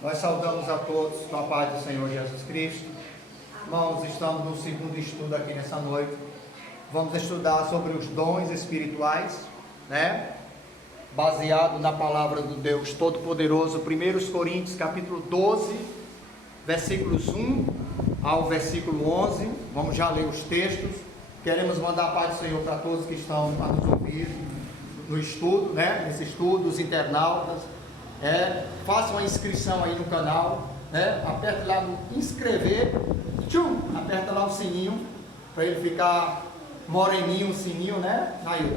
Nós saudamos a todos com a paz do Senhor Jesus Cristo. Irmãos, estamos no segundo estudo aqui nessa noite. Vamos estudar sobre os dons espirituais, né? Baseado na palavra do Deus Todo-Poderoso, 1 Coríntios capítulo 12, versículos 1 ao versículo 11. Vamos já ler os textos. Queremos mandar a paz do Senhor para todos que estão a nos ouvir no estudo, né? Nesse estudo, os internautas. Façam a inscrição aí no canal, né? Aperte lá no inscrever, aperta lá o sininho, para ele ficar moreninho o sininho, né? Aí,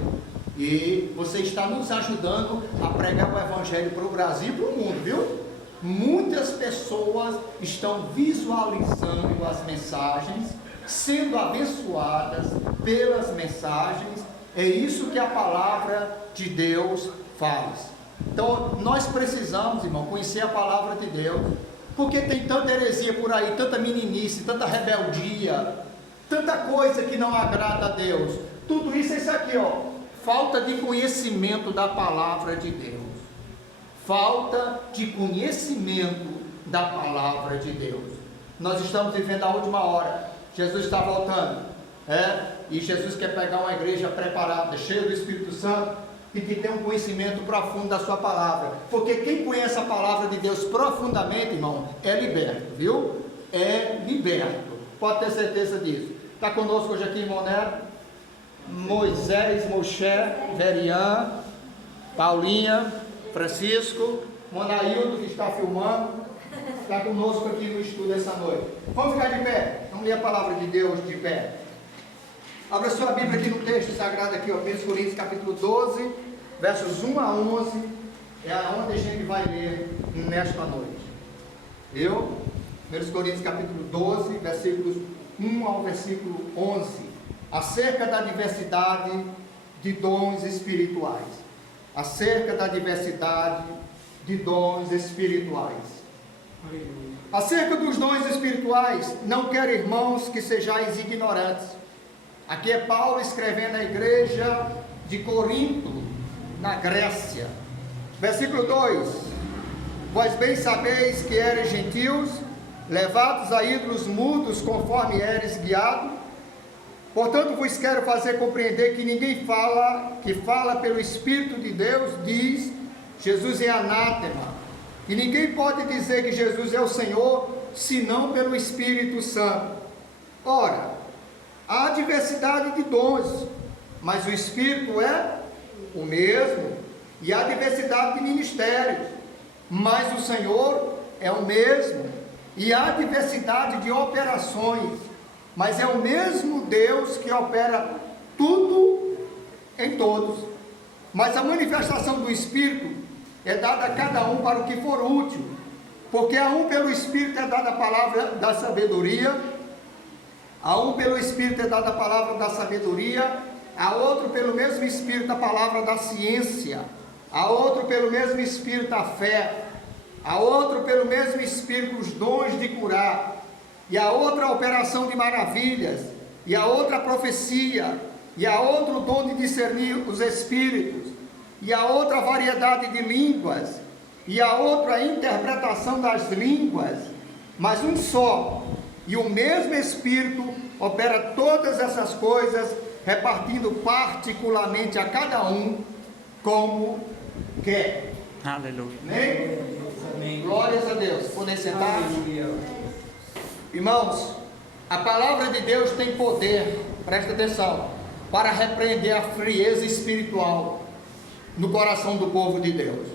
e você está nos ajudando a pregar o Evangelho para o Brasil e para o mundo, viu? Muitas pessoas estão visualizando as mensagens, sendo abençoadas pelas mensagens. É isso que a palavra de Deus faz. Então, nós precisamos, irmão, conhecer a palavra de Deus, porque tem tanta heresia por aí, tanta meninice, tanta rebeldia, tanta coisa que não agrada a Deus. Tudo isso é isso aqui, ó, falta de conhecimento da palavra de Deus. Falta de conhecimento da palavra de Deus. Nós estamos vivendo a última hora. Jesus está voltando, e Jesus quer pegar uma igreja preparada, cheia do Espírito Santo, e que tem um conhecimento profundo da sua palavra, porque quem conhece a palavra de Deus profundamente, irmão, é liberto, viu? É liberto, pode ter certeza disso. Está conosco hoje aqui, irmão Nero, Moisés, Moshe, Verian, Paulinha, Francisco, Monaildo, que está filmando, está conosco aqui no estudo essa noite. Vamos ficar de pé, vamos ler a palavra de Deus de pé. Abra sua Bíblia aqui no texto sagrado, aqui, ó, 1 Coríntios capítulo 12, versos 1 a 11, é onde a gente vai ler nesta noite. 1 Coríntios capítulo 12, versículos 1 ao versículo 11, acerca da diversidade de dons espirituais. Acerca da diversidade de dons espirituais. Acerca dos dons espirituais, não quero, irmãos, que sejais ignorantes. Aqui é Paulo escrevendo à igreja de Corinto, na Grécia. Versículo 2: Vós bem sabeis que eres gentios, levados a ídolos mudos, conforme eres guiado. Portanto, vos quero fazer compreender que ninguém que fala pelo Espírito de Deus, diz, Jesus é anátema. E ninguém pode dizer que Jesus é o Senhor, senão pelo Espírito Santo. Ora, há diversidade de dons, mas o Espírito é o mesmo. E há diversidade de ministérios, mas o Senhor é o mesmo. E há diversidade de operações, mas é o mesmo Deus que opera tudo em todos. Mas a manifestação do Espírito é dada a cada um para o que for útil, porque a um pelo Espírito é dada a palavra da sabedoria, a um pelo Espírito é dada a palavra da sabedoria, a outro pelo mesmo Espírito a palavra da ciência, a outro pelo mesmo Espírito a fé, a outro pelo mesmo Espírito os dons de curar, e a outra a operação de maravilhas, e a outra a profecia, e a outro o dom de discernir os espíritos, e a outra a variedade de línguas, e a outra a interpretação das línguas, mas um só e o mesmo Espírito opera todas essas coisas, repartindo particularmente a cada um como quer. Aleluia. Amém? Amém. Glórias a Deus. Podem sentar? Aleluia. Irmãos, a palavra de Deus tem poder, presta atenção, para repreender a frieza espiritual no coração do povo de Deus.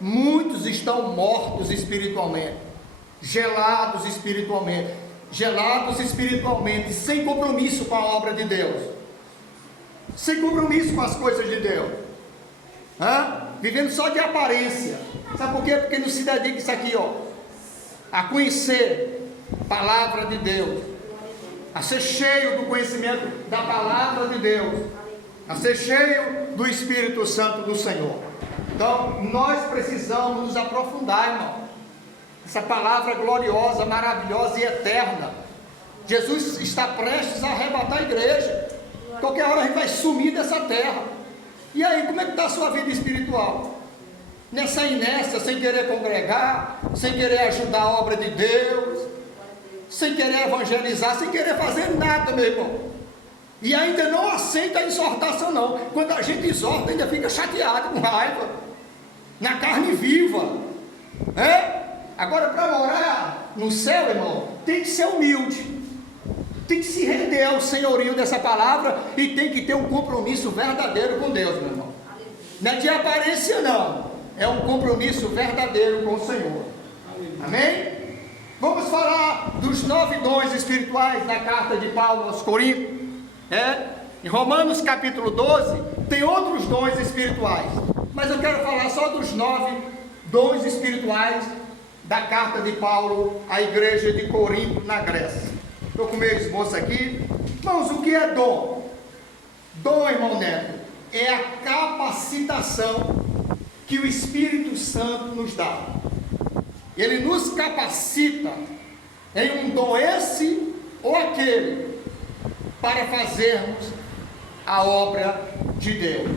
Muitos estão mortos espiritualmente, gelados espiritualmente, sem compromisso com a obra de Deus, sem compromisso com as coisas de Deus, vivendo só de aparência. Sabe por quê? Porque não se dedica isso aqui, ó, a conhecer a palavra de Deus, a ser cheio do conhecimento da palavra de Deus, a ser cheio do Espírito Santo do Senhor. Então, nós precisamos nos aprofundar, irmão. Essa palavra gloriosa, maravilhosa e eterna. Jesus está prestes a arrebatar a igreja. Qualquer hora a gente vai sumir dessa terra. E aí, como é que está a sua vida espiritual? nessa inércia, sem querer congregar, sem querer ajudar a obra de Deus, sem querer evangelizar, sem querer fazer nada, meu irmão. E ainda não aceita a exortação não. Quando a gente exorta, ainda fica chateado, com raiva, na carne viva. Agora, para morar no céu, irmão, tem que ser humilde, tem que se render ao senhorio dessa palavra e tem que ter um compromisso verdadeiro com Deus, meu irmão. Não é de aparência não, é um compromisso verdadeiro com o Senhor. Amém? Vamos falar dos 9 dons espirituais na carta de Paulo aos Coríntios. Em Romanos capítulo 12 tem outros dons espirituais, mas eu quero falar só dos 9 dons espirituais da carta de Paulo à igreja de Corinto, na Grécia. Estou com o meu esboço aqui. Irmãos, o que é dom? Dom, irmão Neto, é a capacitação que o Espírito Santo nos dá. Ele nos capacita em um dom esse ou aquele, para fazermos a obra de Deus.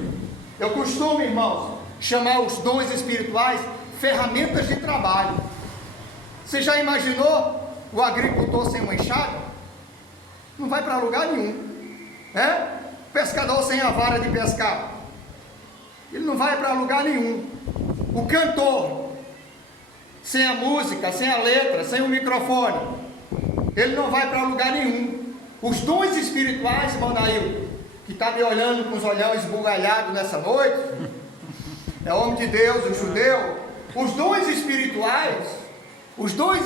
Eu costumo, irmãos, chamar os dons espirituais ferramentas de trabalho. Você já imaginou o agricultor sem uma enxada? Não vai para lugar nenhum. Pescador sem a vara de pescar, ele não vai para lugar nenhum. O cantor sem a música, sem a letra, sem o microfone, ele não vai para lugar nenhum. Os dons espirituais, irmão Nail, que está me olhando com os olhão esbugalhados nessa noite, é homem de Deus, um judeu. Os dons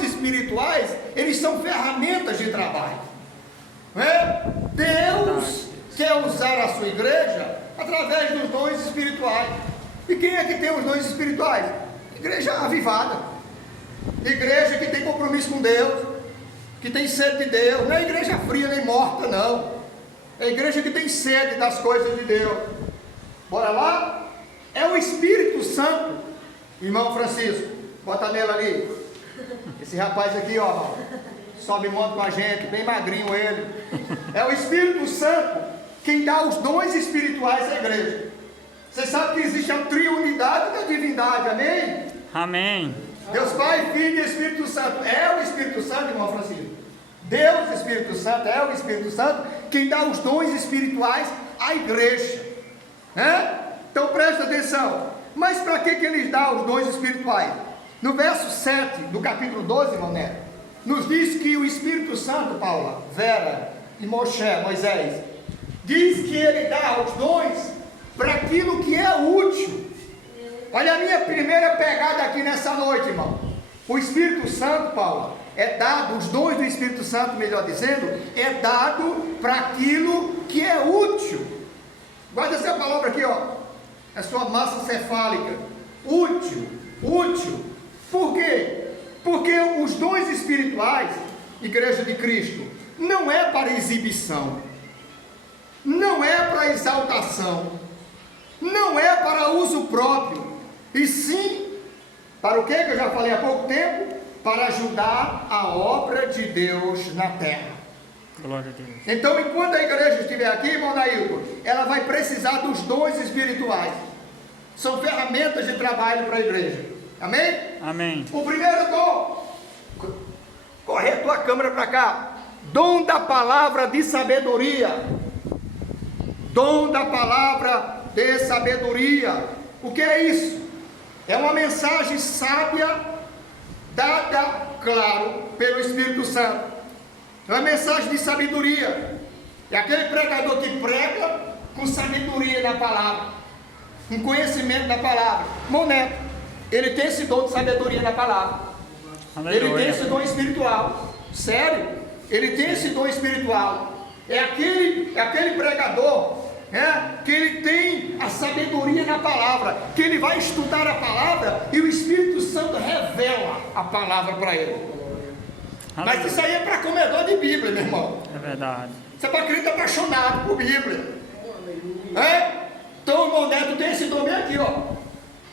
espirituais, eles são ferramentas de trabalho. Deus quer usar a sua igreja através dos dons espirituais. E quem é que tem os dons espirituais? Igreja avivada, igreja que tem compromisso com Deus, que tem sede de Deus. Não é igreja fria nem morta, não. É a igreja que tem sede das coisas de Deus. Bora lá? É o Espírito Santo, irmão Francisco, bota nele ali. Esse rapaz aqui, ó, sobe monte com a gente, bem magrinho ele. É o Espírito Santo quem dá os dons espirituais à igreja. Você sabe que existe a triunidade da divindade, amém? Amém. Deus Pai, Filho e Espírito Santo. É o Espírito Santo, irmão Francisco. Deus, Espírito Santo, é o Espírito Santo quem dá os dons espirituais à igreja. Então presta atenção. Mas para que ele dá os dons espirituais? No verso 7 do capítulo 12, irmão Neto, nos diz que o Espírito Santo, Paula, Vera e Moisés, diz que ele dá os dons para aquilo que é útil. Olha a minha primeira pegada aqui nessa noite, irmão. O Espírito Santo, Paulo, é dado, os dons do Espírito Santo, melhor dizendo, é dado para aquilo que é útil. Guarda essa palavra aqui, ó, a sua massa cefálica. Útil, útil. Por quê? Porque os dons espirituais, igreja de Cristo, não é para exibição, não é para exaltação, não é para uso próprio, e sim, para o que eu já falei há pouco tempo? Para ajudar a obra de Deus na terra. Glória a Deus. Então, enquanto a igreja estiver aqui, irmão Nailton, ela vai precisar dos dons espirituais. São ferramentas de trabalho para a igreja. Amém? Amém. O primeiro dom, corre a tua câmera para cá, dom da palavra de sabedoria. Dom da palavra de sabedoria. O que é isso? É uma mensagem sábia, dada, claro, pelo Espírito Santo. É uma mensagem de sabedoria. É aquele pregador que prega com sabedoria na palavra, com conhecimento da palavra. Moneto, ele tem esse dom de sabedoria na palavra. Aleluia. Ele tem esse dom espiritual. Sério, ele tem esse dom espiritual. É aquele pregador, que ele tem a sabedoria na palavra, que ele vai estudar a palavra e o Espírito Santo revela a palavra para ele. Mas isso aí é para comedor de Bíblia, meu irmão. É verdade. Isso é para crente apaixonado por Bíblia. Então o irmão Neto tem esse dom bem aqui, ó.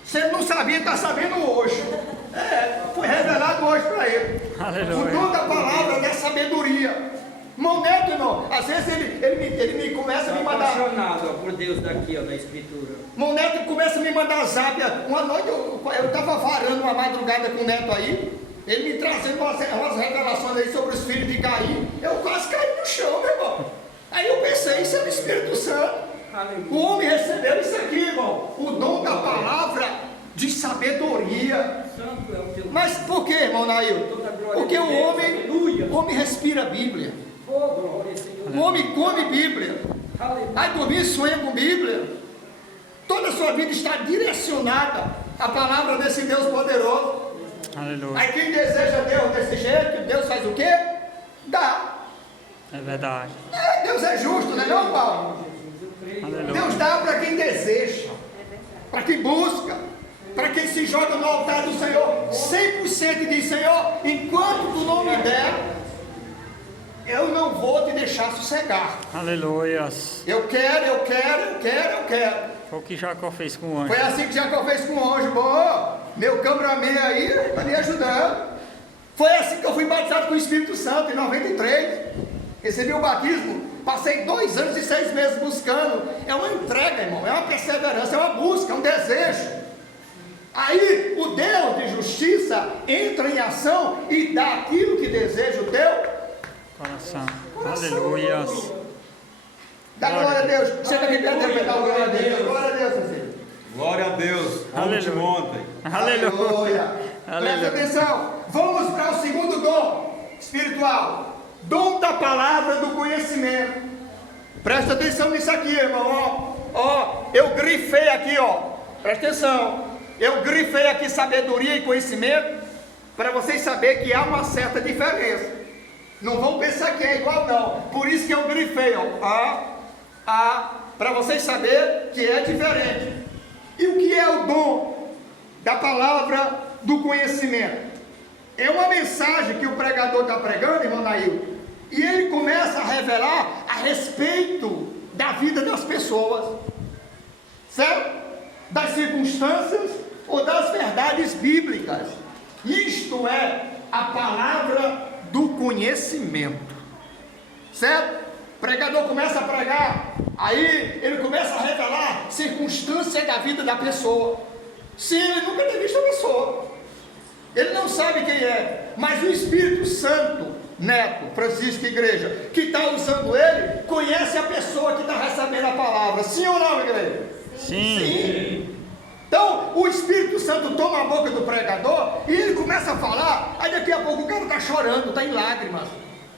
Você não sabia, está sabendo hoje. Foi revelado hoje para ele. Aleluia. O dom da palavra da sabedoria. Irmão Neto, irmão, às vezes ele me começa a me mandar. Apaixonado por Deus daqui, ó, na Escritura. Irmão Neto começa a me mandar zap. Uma noite eu Eu estava varando uma madrugada com o Neto aí, ele me trazendo umas revelações aí sobre os filhos de Caim. Eu quase caí no chão, meu irmão. Aí eu pensei, isso é o Espírito Santo. O homem recebeu isso aqui, irmão, o dom da palavra de sabedoria. Mas por que, irmão Nail? Porque o homem respira a Bíblia. O homem come Bíblia. Vai dormir e sonha com Bíblia. Toda a sua vida está direcionada à palavra desse Deus poderoso. Aleluia. Aí quem deseja Deus desse jeito, Deus faz o quê? Dá. É verdade. Deus é justo, não é não, Paulo? Aleluia. Deus dá para quem deseja, para quem busca, para quem se joga no altar do Senhor, 100% e diz, Senhor, enquanto tu não me der, eu não vou te deixar sossegar. Aleluia. Eu quero. Foi o que Jacó fez com o anjo. Foi assim que Jacó fez com o anjo. Bom, meu cameraman aí está me ajudando. Foi assim que eu fui batizado com o Espírito Santo em 93. Recebi o batismo. Passei 2 anos e 6 meses buscando. É uma entrega, irmão. É uma perseverança, é uma busca, é um desejo. Aí o Deus de justiça entra em ação e dá aquilo que deseja o teu Coração. Aleluia. dá glória a Deus. Chega aqui perto dele, dá glória a Deus. Glória a Deus, Cecília. Glória a Deus. Aleluia. Ontem. Aleluia. Presta atenção. Vamos para o segundo dom espiritual. Dom da palavra do conhecimento. Presta atenção nisso aqui, irmão. Ó, eu grifei aqui, ó. Presta atenção. Eu grifei aqui sabedoria e conhecimento para vocês saberem que há uma certa diferença. Não vão pensar que é igual, não. Por isso que eu grifei, ó. Para vocês saberem que é diferente. E o que é o dom da palavra do conhecimento? É uma mensagem que o pregador está pregando, irmão Nail, e ele começa a revelar a respeito da vida das pessoas, certo? Das circunstâncias ou das verdades bíblicas. Isto é a palavra do conhecimento, certo? O pregador começa a pregar, aí ele começa a revelar circunstâncias da vida da pessoa. Sim, ele nunca tem visto a pessoa, ele não sabe quem é, mas o Espírito Santo, Neto, Francisco Igreja, que está usando ele, conhece a pessoa que está recebendo a palavra. Sim ou não, igreja? Sim. Então o Espírito Santo toma a boca do pregador e ele começa a falar. Aí daqui a pouco o cara está chorando, está em lágrimas,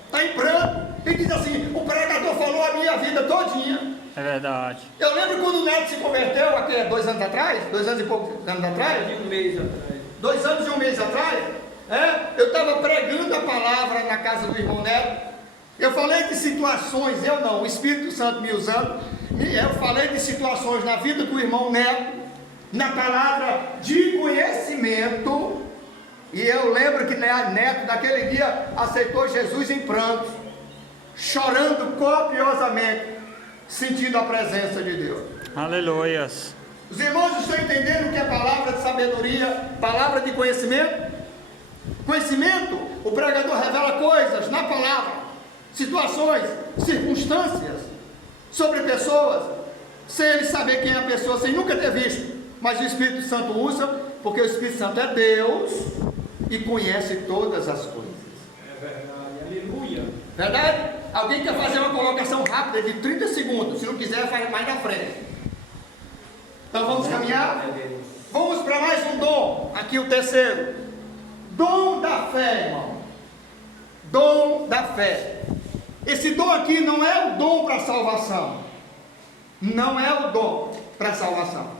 está em pranto. Ele diz assim: o pregador falou a minha vida todinha. É verdade. Eu lembro quando o Neto se converteu, aqui 2 anos atrás, 2 anos e poucos anos atrás, 2 anos e 1 mês atrás, eu estava pregando a palavra na casa do irmão Neto. Eu falei de situações, eu não, o Espírito Santo me usando, eu falei de situações na vida do irmão Neto, na palavra de conhecimento. E eu lembro que Neto naquele dia aceitou Jesus em prantos, chorando copiosamente, sentindo a presença de Deus. Aleluia. Os irmãos estão entendendo o que é palavra de sabedoria, palavra de conhecimento? Conhecimento, o pregador revela coisas na palavra, situações, circunstâncias, sobre pessoas, sem ele saber quem é a pessoa, sem nunca ter visto. Mas o Espírito Santo usa, porque o Espírito Santo é Deus e conhece todas as coisas. É verdade. Aleluia. Verdade? Alguém quer fazer uma colocação rápida de 30 segundos, se não quiser faz mais na frente. Então vamos caminhar? Vamos para mais um dom, aqui o terceiro. Dom da fé, irmão. Dom da fé. Esse dom aqui não é o dom para salvação. Não é o dom para salvação.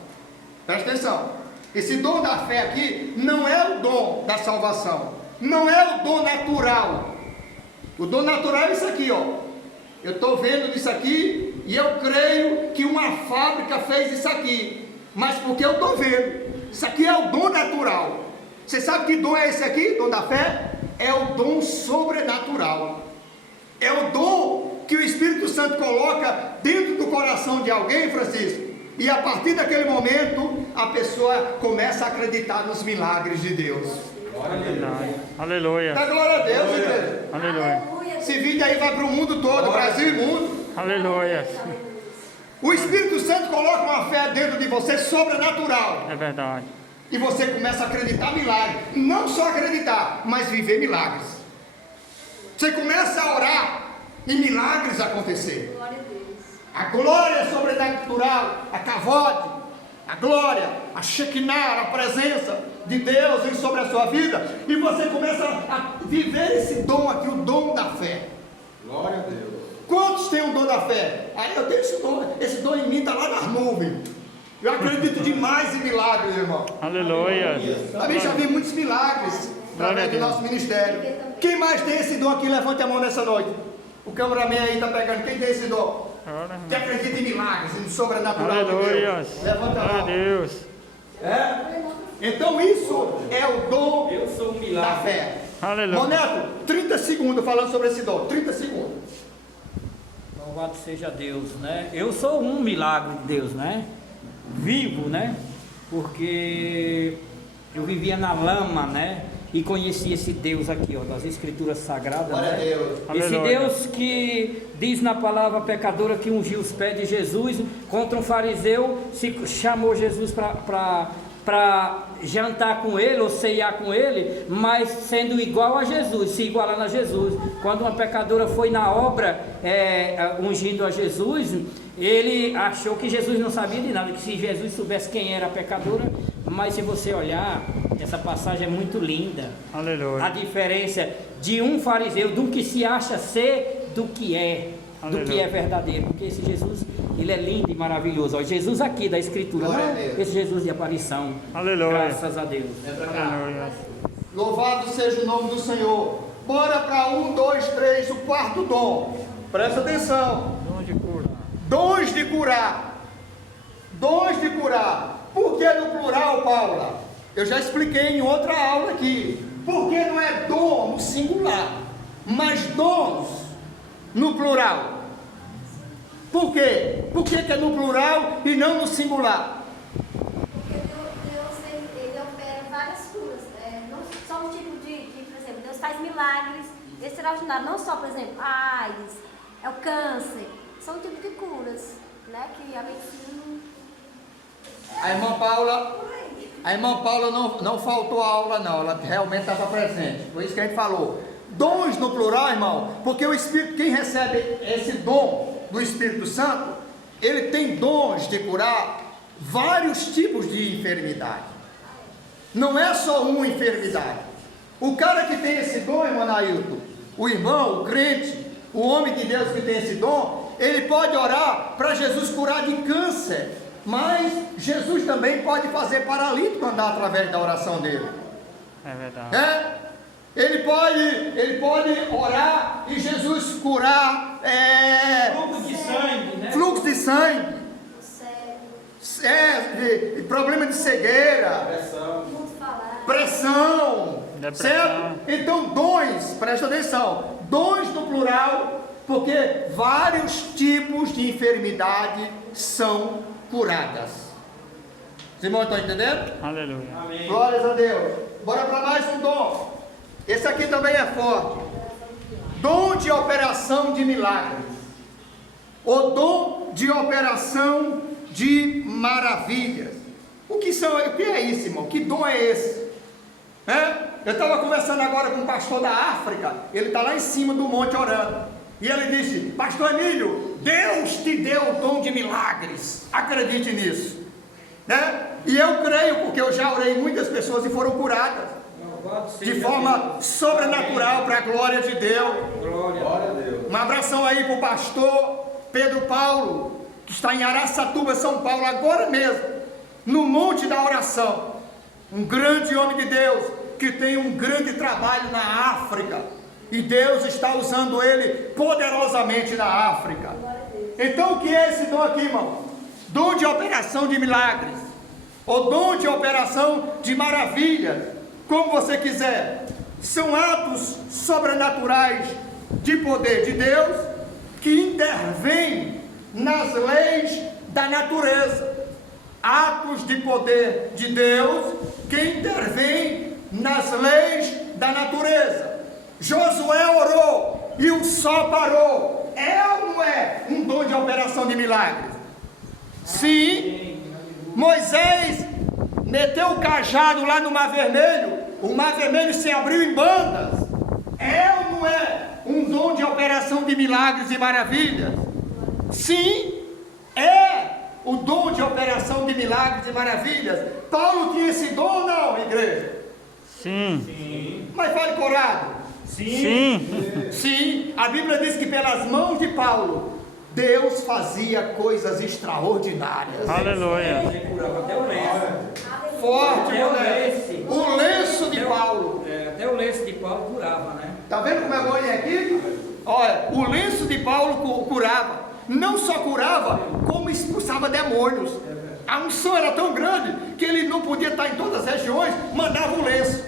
Presta atenção. Esse dom da fé aqui não é o dom da salvação. Não é o dom natural. O dom natural é isso aqui, ó. Eu estou vendo isso aqui e eu creio que uma fábrica fez isso aqui. Mas porque eu estou vendo. Isso aqui é o dom natural. Você sabe que dom é esse aqui? Dom da fé? É o dom sobrenatural. É o dom que o Espírito Santo coloca dentro do coração de alguém, Francisco. E a partir daquele momento, a pessoa começa a acreditar nos milagres de Deus. Aleluia. Dá glória a Deus, igreja. Aleluia. Esse vídeo aí vai para o mundo todo, Brasil e mundo. Aleluia. O Espírito Santo coloca uma fé dentro de você sobrenatural. É verdade. E você começa a acreditar em milagres. Não só acreditar, mas viver milagres. Você começa a orar e milagres acontecer. Glória a Deus. A glória sobrenatural, a cavode, a glória, a Shekinah, a presença de Deus vem sobre a sua vida. E você começa a viver esse dom aqui, o dom da fé. Glória a Deus. Quantos têm o dom da fé? Aí eu tenho esse dom em mim, está lá nas nuvens. Eu acredito demais em milagres, irmão. Aleluia. Também já vi muitos milagres através do nosso ministério. Quem mais tem esse dom aqui? Levante a mão nessa noite. O cameraman aí está pegando. Quem tem esse dom? Que acredita em milagres, em sobrenatural de Aleluia. Deus. Levanta a Glória a mão. Deus. É? Então isso é o dom Eu sou um da milagre. fé. Aleluia. Moneto, 30 segundos falando sobre esse dom. 30 segundos. Louvado seja Deus, né? Eu sou um milagre de Deus, né? Vivo, né? Porque eu vivia na lama, né? E conheci esse Deus aqui, ó, das Escrituras Sagradas, Glória a né? Deus. Esse Aleluia. Deus que diz na palavra pecadora que ungiu os pés de Jesus contra um fariseu, se chamou Jesus para jantar com ele ou ceiar com ele, mas sendo igual a Jesus, se igualando a Jesus. Quando uma pecadora foi na obra ungindo a Jesus, ele achou que Jesus não sabia de nada, que se Jesus soubesse quem era a pecadora. Mas se você olhar, essa passagem é muito linda. A Aleluia. diferença de um fariseu, do que se acha ser, do que é Aleluia. verdadeiro. Porque esse Jesus, ele é lindo e maravilhoso. Ó, Jesus aqui da Escritura, Glória não a Deus. esse Jesus de aparição. Aleluia. Graças a Deus. É pra cá. Aleluia. Louvado seja o nome do Senhor. Bora para 1, 2, 3, o quarto dom. Presta atenção. Dom de cura. Dons de curar. Dons de curar. Por que no plural, Paula? Eu já expliquei em outra aula aqui. Por que não é dom no singular, mas dons no plural? Por quê? Por que é no plural e não no singular? Porque Deus ele opera várias curas. Não só um tipo por exemplo, Deus faz milagres extraordinários. Não só, por exemplo, a AIDS, é o câncer. São um tipo de curas, né? Que a medicina A irmã Paula não faltou a aula não, ela realmente estava presente, foi isso que a gente falou. Dons no plural, irmão, porque o Espírito, quem recebe esse dom do Espírito Santo, ele tem dons de curar vários tipos de enfermidade. Não é só uma enfermidade. O cara que tem esse dom, irmão Ailton, o irmão, o crente, o homem de Deus que tem esse dom, ele pode orar para Jesus curar de câncer. Mas Jesus também pode fazer paralítico andar através da oração dele. É verdade. Ele pode orar e Jesus curar Fluxo de sangue, né? fluxo de sangue, o cérebro, problema de cegueira, muito falar. pressão, Depressão. certo? Então dons, presta atenção, dons no plural, porque vários tipos de enfermidade são curadas. Os irmãos estão entendendo? Aleluia. Amém. Glórias a Deus. Bora para mais um dom. Esse aqui também é forte. Dom de operação de milagres. O dom de operação de maravilhas. O que é isso, irmão? Que dom é esse? Eu estava conversando agora com um pastor da África. Ele está lá em cima do monte orando. E ele disse: Pastor Emílio, Deus te deu o dom de milagres. Acredite nisso, né? E eu creio, porque eu já orei muitas pessoas e foram curadas de forma sobrenatural para a glória de Deus. Glória. Glória a Deus. Um abração aí para o pastor Pedro Paulo, que está em Araçatuba, São Paulo, agora mesmo, no Monte da Oração. Um grande homem de Deus, que tem um grande trabalho na África. E Deus está usando ele poderosamente na África. Então o que é esse dom aqui, irmão? Dom de operação de milagres, ou dom de operação de maravilhas, como você quiser. São atos sobrenaturais de poder de Deus que intervêm nas leis da natureza. Atos de poder de Deus que intervêm nas leis da natureza. Josué orou e o sol parou. É ou não é um dom de operação de milagres? Sim. Moisés meteu o cajado lá no Mar Vermelho, o Mar Vermelho se abriu em bandas. É ou não é um dom de operação de milagres e maravilhas? Sim, é o dom de operação de milagres e maravilhas. Paulo tinha esse dom ou não, igreja? Sim. Mas fale corado. Sim. Sim, a Bíblia diz que pelas mãos de Paulo, Deus fazia coisas extraordinárias. Aleluia. Ele curava até o lenço. Forte, Até o mulher. lenço. O lenço de Paulo. Até o lenço de Paulo curava, né? Tá vendo como é bom ele aqui? Olha, o lenço de Paulo curava. Não só curava, como expulsava demônios. A unção era tão grande que ele não podia estar em todas as regiões, mandava o lenço.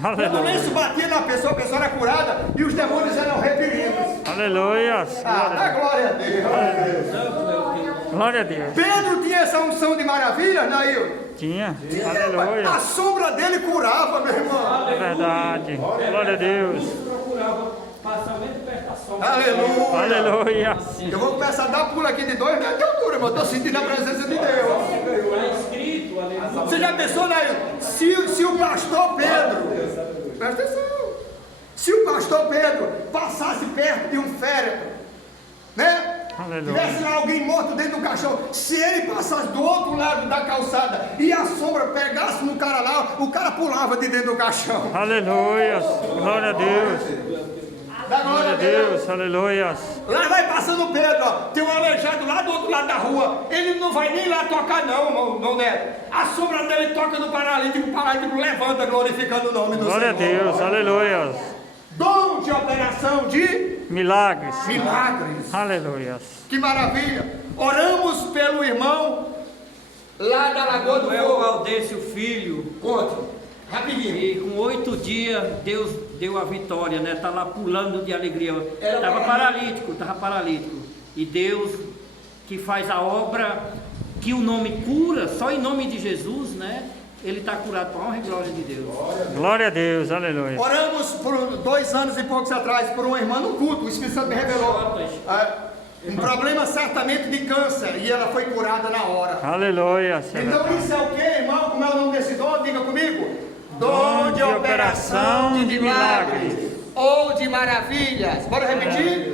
Quando o Aleluia. lenço batia na pessoa, a pessoa era curada e os demônios eram repelidos. Aleluia. Dá glória a Deus. Glória a Deus. Pedro tinha essa unção de maravilhas, Nail. Tinha. A Aleluia. sombra dele curava, meu irmão. É verdade. Glória a Deus. Procurava passar mesmo perto da sombra. Aleluia. Aleluia. Eu vou começar a dar pulo aqui de 2 metros de altura, irmão. Estou sentindo a presença de Deus. Está escrito, aleluia. Você já pensou, Nail? Se o pastor Pedro, presta atenção, se o pastor Pedro passasse perto de um féretro, né? Aleluia. Tivesse lá alguém morto dentro do caixão, se ele passasse do outro lado da calçada e a sombra pegasse no cara lá, o cara pulava de dentro do caixão. Aleluia. Glória a Deus. Dá Glória a Deus. Aleluia. Lá vai passando Pedro, ó, tem um aleijado lá do outro lado da rua, ele não vai nem lá tocar não, não Neto. A sombra dele toca no paralítico, o paralítico levanta glorificando o nome do Glória a Senhor. Deus. Aleluia. Dom de operação de Milagres. milagres. Aleluia. Que maravilha. Oramos pelo irmão lá da Lagoa do Manuel Fogo. Valdécio Filho. Conte, rapidinho. E com 8 dias Deus deu a vitória, né? Tá lá pulando de alegria. Era Estava paralítico. E Deus que faz a obra, que o nome cura, só em nome de Jesus, né? Ele está curado para a honra e glória de Deus. Glória a Deus. Aleluia. Oramos por 2 anos e poucos atrás por uma irmã no culto. O Espírito Santo me revelou um problema certamente de câncer e ela foi curada na hora. Aleluia. Então isso é o que, irmão? Como é o nome desse dom? Diga comigo. Dom de operação de milagres ou de maravilhas. Bora repetir?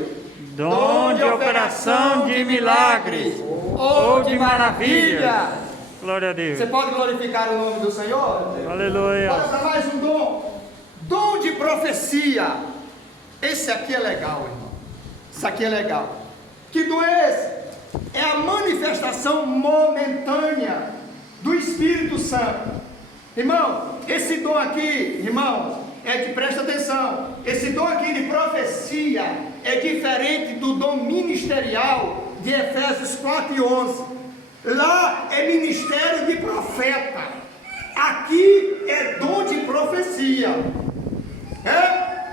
Dom de operação de milagres ou de maravilhas. Glória a Deus. Você pode glorificar o nome do Senhor? Aleluia. Bora para mais um dom. Dom de profecia. Esse aqui é legal, irmão. Isso aqui é legal. Que dom é esse? É a manifestação momentânea do Espírito Santo. Irmão, esse dom aqui, irmão, é que presta atenção. Esse dom aqui de profecia é diferente do dom ministerial de Efésios 4:11. Lá é ministério de profeta. Aqui é dom de profecia.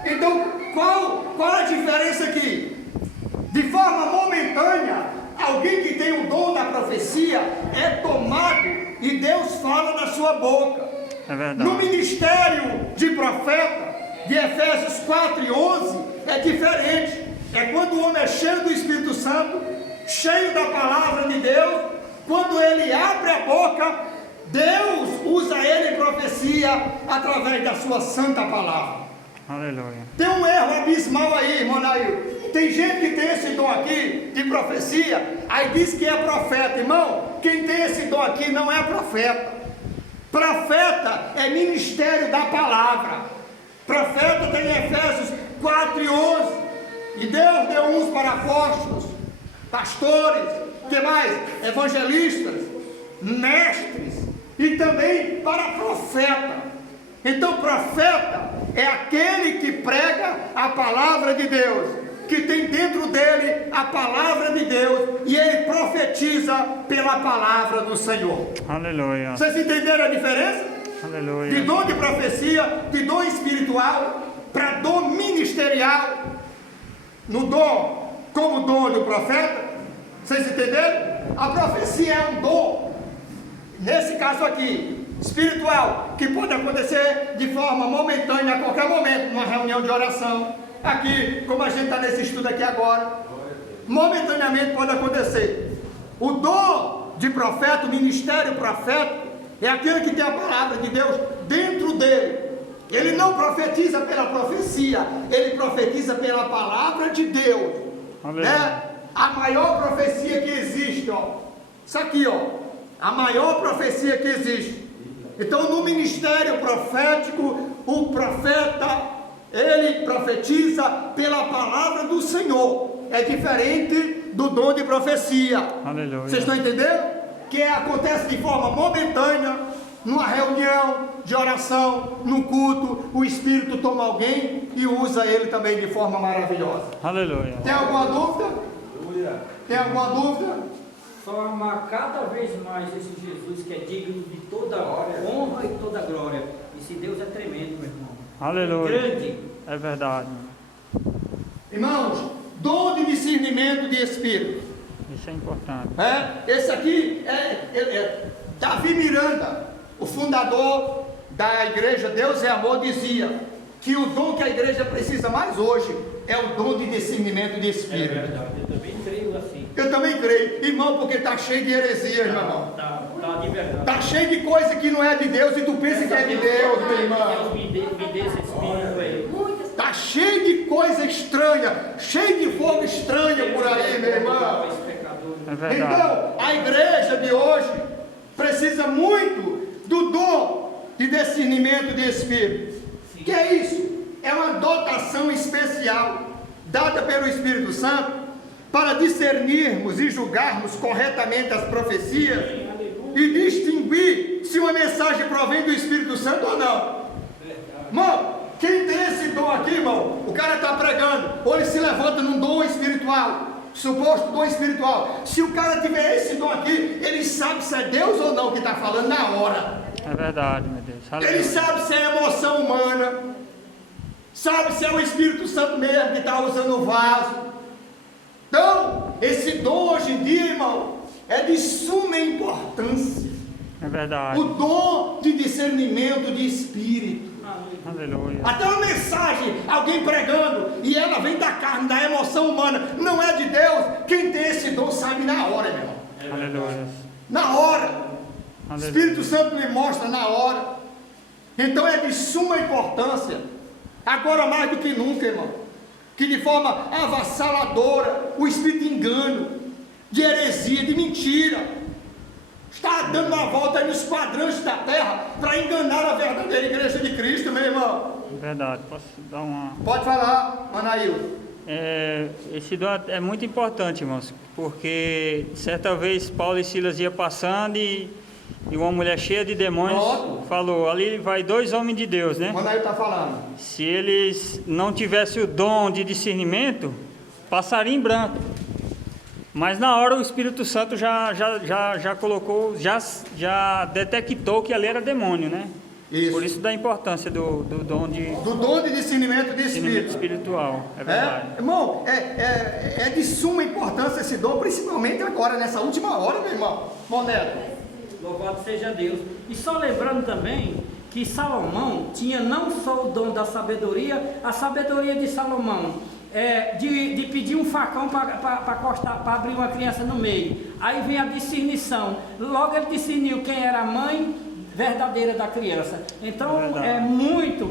Então, qual a diferença aqui? De forma momentânea, alguém que tem o dom da profecia é tomado e Deus fala na sua boca. É verdade. No ministério de profeta, de Efésios 4:11, é diferente. É quando o homem é cheio do Espírito Santo, cheio da palavra de Deus. Quando ele abre a boca, Deus usa ele em profecia através da sua santa palavra. Aleluia. Tem um erro abismal aí, irmão Nail. Tem gente que tem esse dom aqui de profecia, aí diz que é profeta. Irmão, quem tem esse dom aqui não é profeta. Profeta é ministério da palavra. Profeta tem Efésios 4:11. E Deus deu uns para apóstolos, pastores, que mais? Evangelistas, mestres e também para profeta. Então profeta é aquele que prega a palavra de Deus, que tem dentro dele a palavra de Deus e ele profetiza pela palavra do Senhor. Aleluia. Vocês entenderam a diferença? De Aleluia. dom de profecia, de dom espiritual para dom ministerial. No dom, como dom do profeta, vocês entenderam? A profecia é um dom, nesse caso aqui, espiritual, que pode acontecer de forma momentânea, a qualquer momento, numa reunião de oração, aqui, como a gente está nesse estudo aqui agora, momentaneamente pode acontecer. O dom de profeta, o ministério profético, é aquele que tem a palavra de Deus dentro dele. Ele não profetiza pela profecia, ele profetiza pela palavra de Deus. Né? A maior profecia que existe, ó. Isso aqui, ó. A maior profecia que existe. Então, no ministério profético, o profeta, ele profetiza pela palavra do Senhor. É diferente do dom de profecia. Aleluia. Vocês estão entendendo? Que acontece de forma momentânea, numa reunião de oração, num culto, o Espírito toma alguém e usa ele também de forma maravilhosa. Aleluia. Tem alguma dúvida? Tem alguma dúvida? Só amar cada vez mais esse Jesus que é digno de toda honra e toda glória. Esse Deus é tremendo, meu irmão. Aleluia. Grande. É verdade. Irmãos, dom de discernimento de Espírito. Isso é importante. Esse aqui é Davi Miranda, o fundador da igreja Deus é Amor, dizia que o dom que a igreja precisa mais hoje é o dom de discernimento de Espírito. É verdade, eu também creio assim. Eu também creio, irmão, porque está cheio de heresias, meu irmão. Tá de verdade. Está cheio de coisa que não é de Deus e tu pensa que é de Deus, meu irmão. Deus me dê esse espírito aí. Está cheio de coisa estranha, cheio de fogo estranho por aí, meu irmão. É verdade. Então, a igreja de hoje precisa muito do dom de discernimento de Espírito. Sim. Que é isso? É uma dotação especial dada pelo Espírito Santo para discernirmos e julgarmos corretamente as profecias e distinguir se uma mensagem provém do Espírito Santo ou não. Irmão, quem tem esse dom aqui, irmão, o cara está pregando, ou ele se levanta num dom espiritual, suposto dom espiritual. Se o cara tiver esse dom aqui, ele sabe se é Deus ou não que está falando na hora. É verdade, meu Deus. Aleluia. Ele sabe se é emoção humana, sabe se é o Espírito Santo mesmo que está usando o vaso. Então, esse dom hoje em dia, irmão, é de suma importância. É verdade. O dom de discernimento de Espírito. Aleluia. Até uma mensagem, alguém pregando, e ela vem da carne, da emoção humana, não é de Deus. Quem tem esse dom sabe na hora, meu irmão. Aleluia. Na hora. O Aleluia. Espírito Santo me mostra na hora. Então é de suma importância, agora mais do que nunca, irmão, que de forma avassaladora o espírito de engano, de heresia, de mentira está dando uma volta nos quadrantes da terra para enganar a verdadeira igreja de Cristo, meu irmão. Verdade. Posso dar uma... Pode falar, Anaíldo. Esse dom é muito importante, irmãos, porque certa vez Paulo e Silas iam passando e uma mulher cheia de demônios falou, ali vai dois homens de Deus, né? O Anaíldo está falando. Se eles não tivessem o dom de discernimento, passaria em branco. Mas na hora o Espírito Santo já colocou, já detectou que ali era demônio, né? Isso. Por isso da importância do dom de discernimento de espírito espiritual, é verdade. Irmão, é de suma importância esse dom, principalmente agora, nessa última hora, meu irmão. Monedo. Louvado seja Deus. E só lembrando também que Salomão tinha não só o dom da sabedoria, a sabedoria de Salomão de pedir um facão para abrir uma criança no meio. Aí vem a discernição. Logo ele discerniu quem era a mãe verdadeira da criança. Então é muito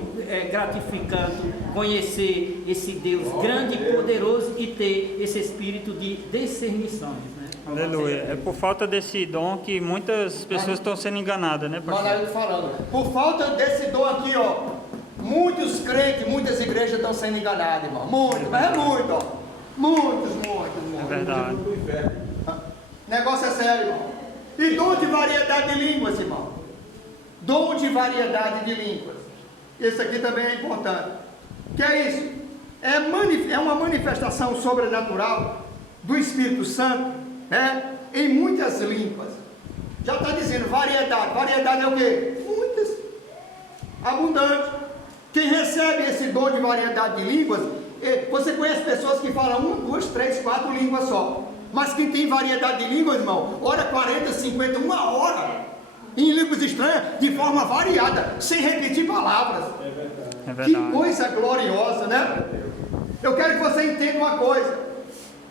gratificante conhecer esse Deus grande e poderoso e ter esse espírito de discernições, né? Aleluia. É por falta desse dom que muitas pessoas estão sendo enganadas, né, pastor? Manaíldo falando. Por falta desse dom aqui, ó, muitos crentes, muitas igrejas estão sendo enganadas, irmão. Muito, mas é muito, ó. Muitos. É verdade. O negócio é sério, irmão. E dom de variedade de línguas, irmão. Dom de variedade de línguas. Esse aqui também é importante. Que é isso? É uma manifestação sobrenatural do Espírito Santo, né? Em muitas línguas. Já está dizendo variedade. Variedade é o quê? Muitas. Abundante. Quem recebe esse dom de variedade de línguas, você conhece pessoas que falam 1, 2, 3, 4 línguas só. Mas quem tem variedade de línguas, irmão, ora 40, 50, 1 hora. Em línguas estranhas, de forma variada, sem repetir palavras. É verdade. Que coisa gloriosa, né? Eu quero que você entenda uma coisa.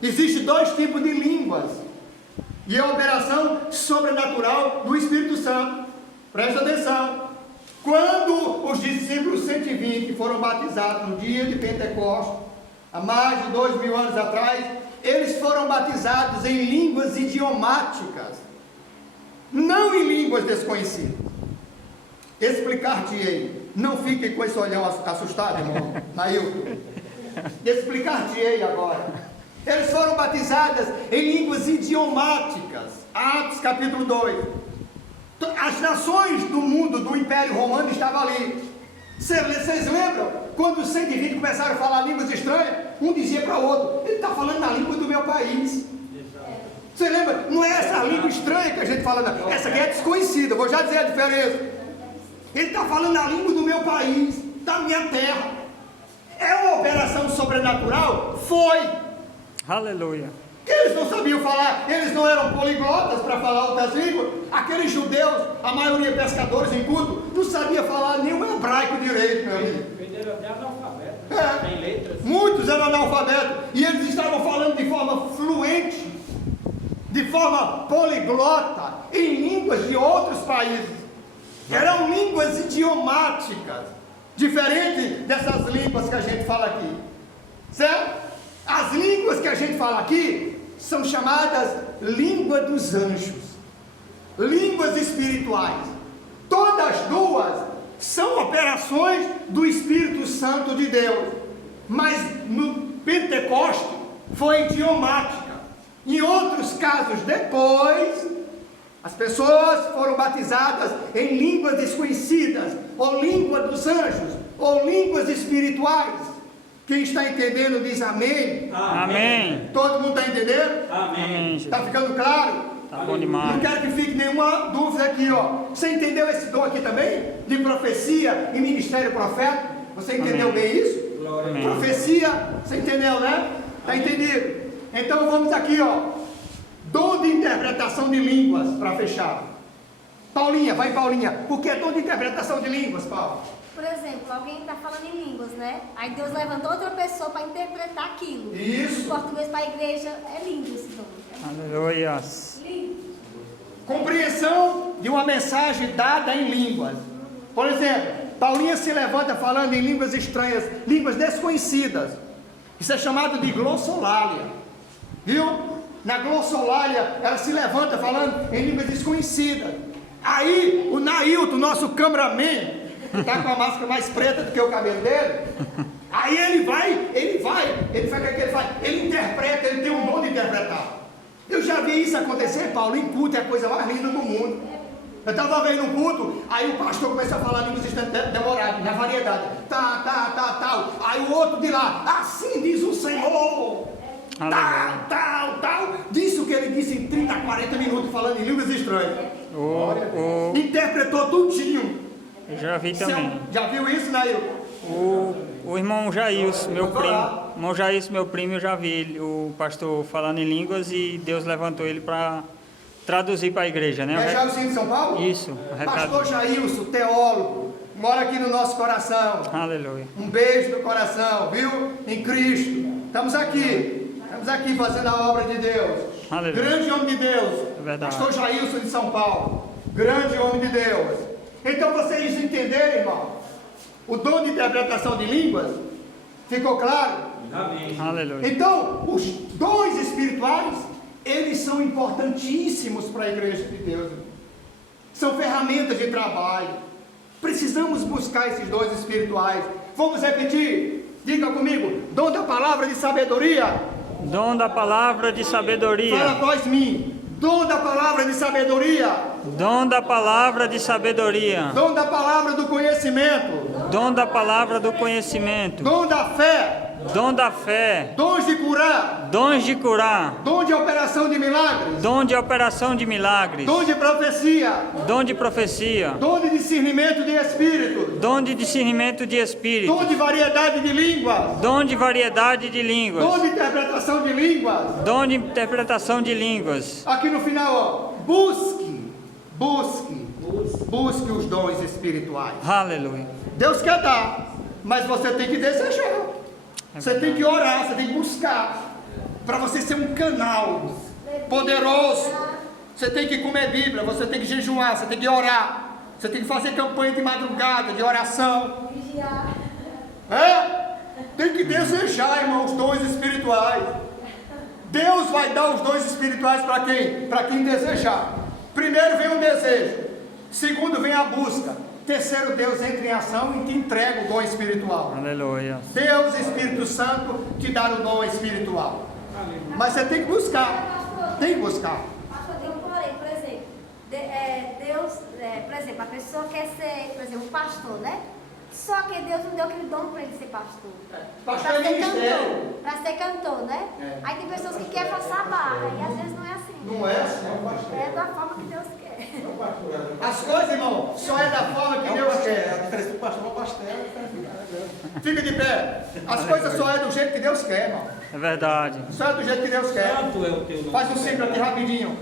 Existem 2 tipos de línguas. E é a operação sobrenatural do Espírito Santo. Presta atenção. Quando os discípulos 120 foram batizados no dia de Pentecostes, há mais de 2000 anos atrás, eles foram batizados em línguas idiomáticas, não em línguas desconhecidas. Explicar-te-ei. Não fique com esse olhão assustado, irmão Nailton. Explicar-te-ei agora. Eles foram batizados em línguas idiomáticas. Atos capítulo 2. As nações do mundo, do Império Romano, estavam ali. Vocês lembram? Quando os 120 começaram a falar línguas estranhas, um dizia para o outro: ele está falando na língua do meu país. Você lembra? Não é essa língua estranha que a gente fala, não. Essa aqui é desconhecida, vou já dizer a diferença. Ele está falando na língua do meu país, da minha terra. É uma operação sobrenatural? Foi. Aleluia. Eles não sabiam falar, eles não eram poliglotas para falar outras línguas. Aqueles judeus, a maioria pescadores em culto, não sabia falar nem o hebraico direito, meu amigo. Venderam até analfabeto, sem letras. Muitos eram analfabetos e eles estavam falando de forma fluente, de forma poliglota, em línguas de outros países. Eram línguas idiomáticas, diferente dessas línguas que a gente fala aqui, certo? As línguas que a gente fala aqui são chamadas língua dos anjos, línguas espirituais. Todas duas são operações do Espírito Santo de Deus, mas no Pentecoste foi idiomática. Em outros casos depois, as pessoas foram batizadas em línguas desconhecidas, ou língua dos anjos, ou línguas espirituais. Quem está entendendo diz amém. Amém. Todo mundo está entendendo? Amém. Está ficando claro? Tá bom demais. Não quero que fique nenhuma dúvida aqui, ó. Você entendeu esse dom aqui também? De profecia e ministério profético? Você entendeu Amém. bem isso? Amém. Profecia, você entendeu, né? Está entendido? Então vamos aqui, ó. Dom de interpretação de línguas, para fechar. Paulinha, vai Paulinha. Por que dom de interpretação de línguas, Paulo? Por exemplo, alguém está falando em línguas, né? Aí Deus levantou outra pessoa para interpretar aquilo. Isso. Em português para a igreja é lindo esse dom. Aleluia. Lindo. Compreensão de uma mensagem dada em línguas. Por exemplo, Paulinha se levanta falando em línguas estranhas, línguas desconhecidas. Isso é chamado de glossolalia. Viu? Na glossolalia, ela se levanta falando em línguas desconhecidas. Aí, o Nailton, nosso cameraman, que está com a máscara mais preta do que o cabelo dele, aí ele faz o que ele faz? Ele interpreta, ele tem um dom de interpretar. Eu já vi isso acontecer, Paulo, em culto, é a coisa mais linda do mundo. Eu estava vendo um culto, aí o pastor começa a falar línguas demoradas, na variedade, tal. Aí o outro de lá, assim diz o Senhor, tal. Disse o que ele disse em 30, 40 minutos, falando em línguas estranhas. Interpretou tudinho. Eu já vi também. Já viu isso, Nail? O irmão Jailson, meu primo. Irmão Jailson, meu primo, eu já vi ele, o pastor falando em línguas e Deus levantou ele para traduzir para a igreja, né? É Jailson de São Paulo? Isso. Pastor Jailson, teólogo, mora aqui no nosso coração. Aleluia. Um beijo no coração, viu? Em Cristo. Estamos aqui fazendo a obra de Deus. Aleluia. Grande homem de Deus. É verdade. Pastor Jailson de São Paulo. Grande homem de Deus. Então vocês entenderam, irmão? O dom de interpretação de línguas ficou claro? Amém. Aleluia. Então, os dons espirituais, eles são importantíssimos para a igreja de Deus. São ferramentas de trabalho. Precisamos buscar esses dons espirituais. Vamos repetir? Diga comigo. Dom da palavra de sabedoria. Dom da palavra de sabedoria. Fala após mim. Dom da palavra de sabedoria. Dom da palavra de sabedoria. Dom da palavra do conhecimento. Dom da palavra do conhecimento. Dom da fé. Dom da fé. Dons de curar. Dons de curar. Dom de operação de milagres. Dom de operação de milagres. Dom de profecia. Dom de profecia. Dom de discernimento de espírito. Dom de discernimento de espírito. Dom de variedade de línguas. Dom de variedade de línguas. Dom de interpretação de línguas. Dom de interpretação de línguas. Aqui no final, ó. Busque os dons espirituais. Aleluia. Deus quer dar, mas você tem que desejar. Você tem que orar, você tem que buscar. Para você ser um canal poderoso. Você tem que comer Bíblia, você tem que jejuar, você tem que orar. Você tem que fazer campanha de madrugada, de oração. Vigiar. Tem que desejar, irmão, os dons espirituais. Deus vai dar os dons espirituais para quem? Para quem desejar. Primeiro vem o desejo. Segundo vem a busca. Terceiro, Deus entra em ação e te entrega o dom espiritual. Aleluia. Deus, Espírito Santo, te dá o dom espiritual. Mas você tem que buscar. Tem que buscar. Pastor, tem um porém, por exemplo. Deus, por exemplo, a pessoa quer ser, por exemplo, um pastor, né? Só que Deus não deu aquele dom para ele ser pastor. Pastor Para é ser ministério. cantor. Para ser cantor, né? É. Aí tem pessoas que querem forçar a barra. E às vezes não é assim. Não é assim. É da forma que Deus quer. As coisas, irmão, só é da forma que Deus A quer. diferença do pastor para o pastel. Fica de pé. As coisas só é do jeito que Deus quer, irmão. É verdade. Só é do jeito que Deus quer. Santo é o teu nome. Faz um símbolo aqui rapidinho.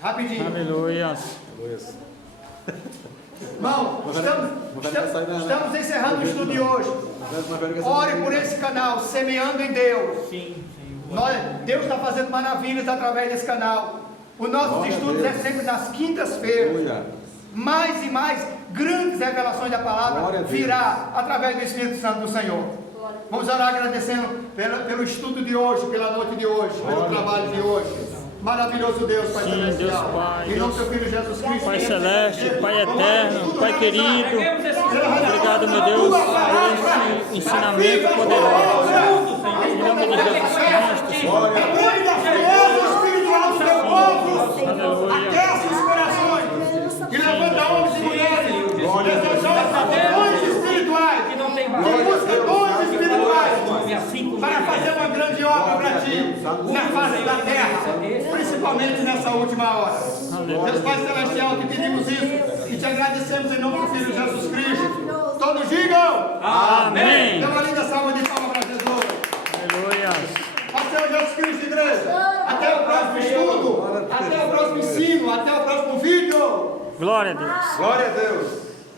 Rapidinho. Aleluia. Irmão, estamos encerrando o estudo de hoje. Ore por esse canal, semeando em Deus. Deus está fazendo maravilhas através desse canal. Os nossos estudos é sempre nas quintas-feiras. Mais e mais grandes revelações da palavra virá através do Espírito Santo do Senhor. Vamos orar agradecendo pelo estudo de hoje, pela noite de hoje, pelo trabalho de hoje. Maravilhoso Deus, Pai Sim, Celestial. Deus Pai, Em nome do Seu Filho Jesus Cristo. Pai celeste, Pai eterno, Pai querido, obrigado, meu Deus, por esse ensinamento poderoso. Em nome de Jesus Cristo, Abre das crianças espiritual do Teu povo. aleluia. Aquece os corações. E levanta homens e mulheres. Desejosas dons espirituais. Que não tem Que busca dons espirituais. E assim Para fazer uma grande obra para Ti. Na face da terra. Principalmente nessa última hora. Deus Pai Celestial, te pedimos isso. E te agradecemos em nome do Filho Jesus Cristo. Todos digam. Amém. Dê uma linda salva de palmas para Jesus. Aleluia. Senhor Jesus Cristo, igreja. Até o próximo estudo. Até o próximo ensino. Até o próximo vídeo. Glória a Deus. Glória a Deus.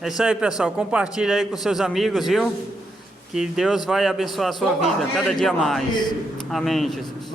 É isso aí, pessoal. Compartilha aí com seus amigos, viu? Que Deus vai abençoar a sua vida cada dia mais. Amém, Jesus.